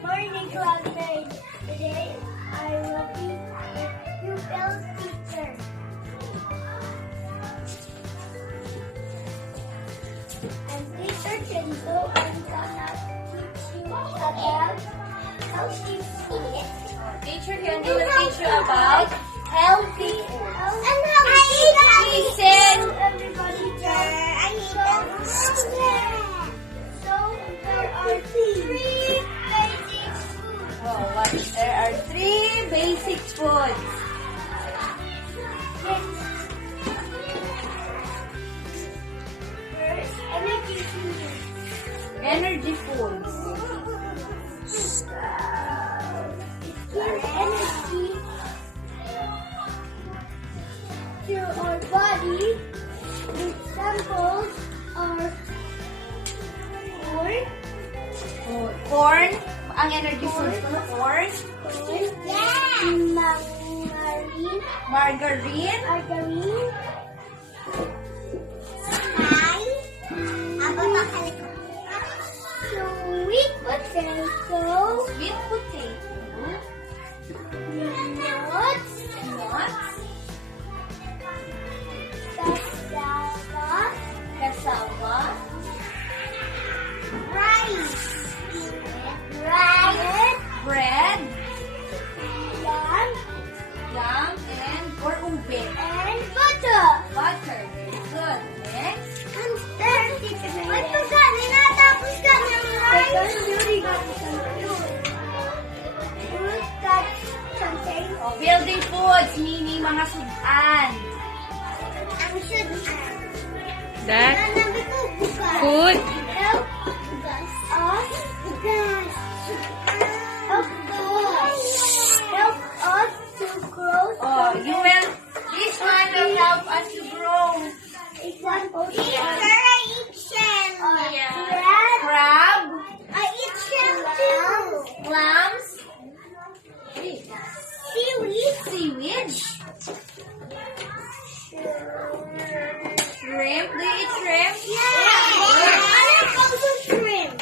Good morning, classmates. Today I will be your pupil teacher. And teacher Chinto and gonna teach you about healthy food. Teacher Hyunjoo will teach you about healthy food. And healthy Listen. everybody. So there are three basic foods. Oh, there are 3 basic foods. First, energy food. Energy foods. Give energy to our body. Examples are corn, Corn. Ang energy foods ko, corn, margarine, sweet potato, sweet potato, nuts, cassava, rice, bread, yam, and or ube. and butter. Butter. Very good. Next. I forgot, ninatapos ka ng rice. Fruit that contain Oh, building foods, meaning mga sudan. ang sudan. That Nanabi ko bukas. food Help us to grow. Oh, this one will help us to grow. Examples Yeah. bread. Crab, I eat shell too. clams, Seaweed. seaweed, shrimp. Do you eat shrimp? I like also shrimp.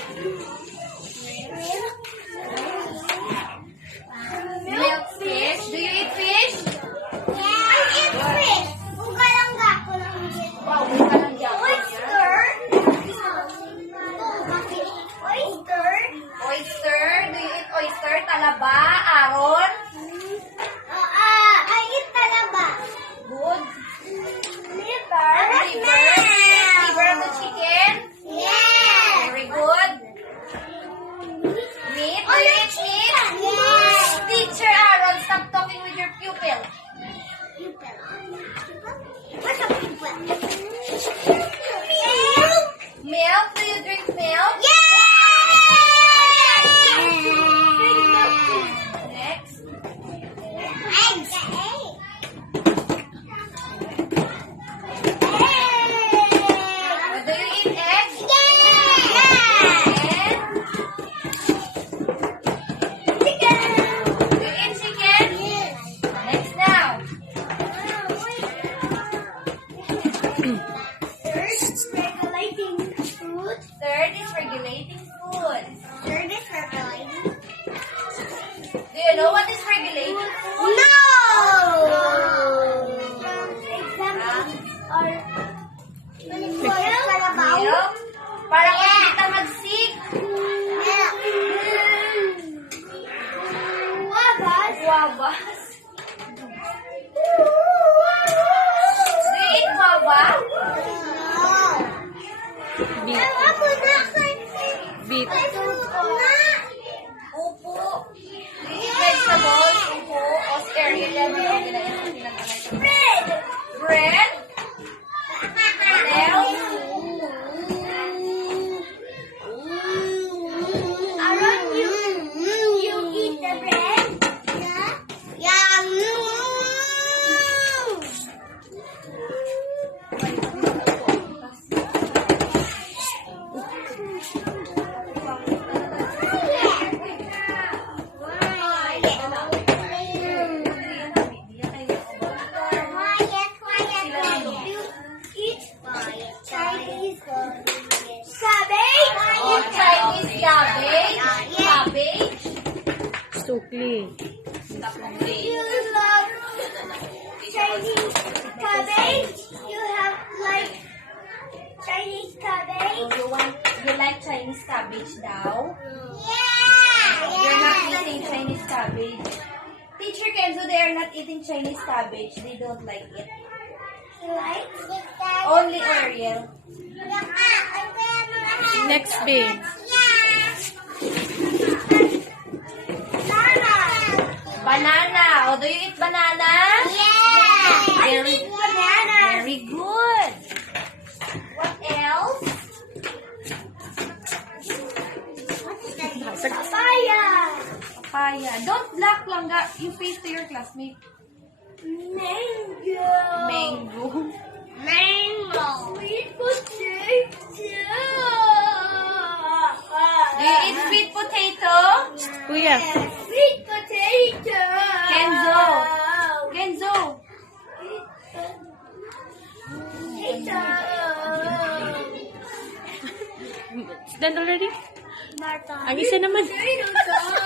Milk fish. Do you eat fish? I eat fish. Ugalangga ko lang eat. Wow, may parang Oyster. Oyster. Do you eat oyster? Talaba, aron. I eat talaba. Good. Liver. Liver of the chicken. Yes. Very good. Meat. Do you eat meat? Yes. Teacher Aaron, stop talking with your pupil. What's a pupil? Milk. Do you drink milk? Next. Eggs. Do you eat eggs? And do you eat chicken? Next now. Third is regulating food. Do you know what is regulating food? Milk. Para kung kita magsik. Guavas. Do you eat guava? beef Upo. Do you eat vegetables? Upo. Oscar. Bread. broccoli. You love Chinese cabbage? You have like Chinese cabbage? You like Chinese cabbage daw? Yeah! You're not eating Chinese cabbage. Teacher Kenzo, they are not eating Chinese cabbage. They don't like it. You like? Only Ariel. Next, B. Banana. Oh, do you eat banana? Yeah! I Very- eat banana. Very good. What else? Papaya. Papaya. Don't block Langga. You face to your classmate. Mango. Mango. Mango. Sweet potato. Do you eat sweet potato? Kuya. Sweet potato. Kenzo. Kenzo. Potato. It's done already? Martha. Ang isa naman. Potato.